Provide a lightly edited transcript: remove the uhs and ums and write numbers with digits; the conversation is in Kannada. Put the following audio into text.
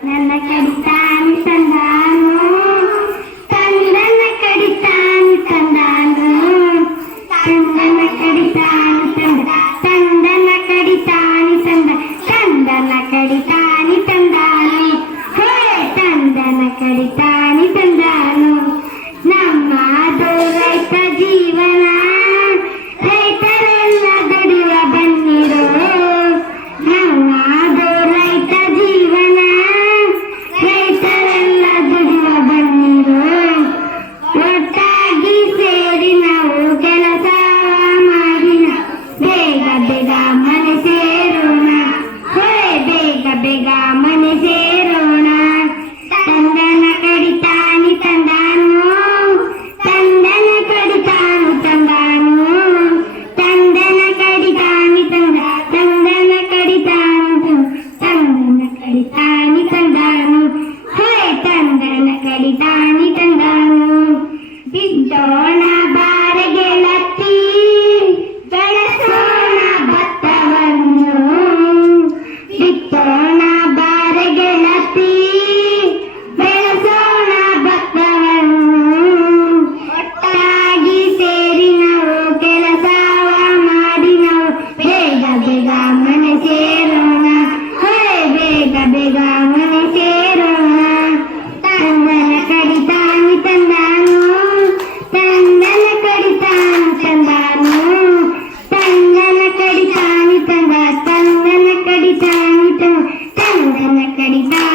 ನನ್ನ ಕಡಿತಾನಿ ತಂದಾನು ತಂದನ ಕಡಿತಾನಿ ತಂದಾನು ತಂದನ ಕಡಿತಾನಿ ತಂದ ತಂದನ ಕಡಿತಾನಿ ತಂದ ತಂದನ ಕಡಿತಾನಿ ತಂದಾನು ಹೇ ತಂದನ ಕಡಿತಾನಿ ತಂದಾನು ನಮ್ಮ ರೈತ ಜೀವನ ರೈತರೆಲ್ಲ ದುಡಿಯುವ ಬನ್ನಿರೋ ನಮ್ಮ ರೈತ ಜೀವನ ರೈತರೆಲ್ಲ ದುಡಿಯುವ ಬನ್ನಿರೋ ಒಟ್ಟಾಗಿ ಸೇರಿ ನಾವು ಕೆಲಸ ಮಾಡಿನ ಬೇಗ ಬೇಗ ಮನೆ ಸೇರೋಣ ಬೇಗ ಬೇಗ ಮನೆ ಸೇರೋಣ ತಂದನ ಕಡಿತಾನಿ ತಂದಾನು ತಂದನ ಕಡಿತಾನು ತಂದಾನು ತಂದನ ಕಡಿತಾನಿ ತಂದ ತಂದನ ಕಡಿತಾನು ತಂದನ ಕಡಿತಾನಿ ತಂದಾನು ಹೇ ತಂದನ ಕಡಿತಾನಿ ತಂದಾನು ಬಿದ್ದೋಣ ಬಾರ ಗೆಳತಿ ಬೆಳೆಸೋಣ ಭತ್ತವನ್ನು ಬಿತ್ತೋಣ ಬಾರ ಗೆಳತಿ ಬೆಳೆಸೋಣ ಭತ್ತವನ್ನು ಒಟ್ಟಾಗಿ ಸೇರಿ ನಾವು ಕೆಲಸ ಮಾಡಿ ನಾವು ಬೇಗ ಬೇಗ ಮನೆ ಸೇರೋಣ ಬೇಗ ಬೇಗ ಮನೆ ಸೇರೋಣ ತಂದನ ಕಡಿತಾನಿ ತಂದಾನು ತಂದನ ಕಡಿತಾನಿ ತಂದಾನು ತಂದನ ಕಡಿತಾನಿ ತಂದ ತಂದನ ಕಡಿತಾನಿ ತಂದ ತಂದನ ಕಡಿತಾನಿ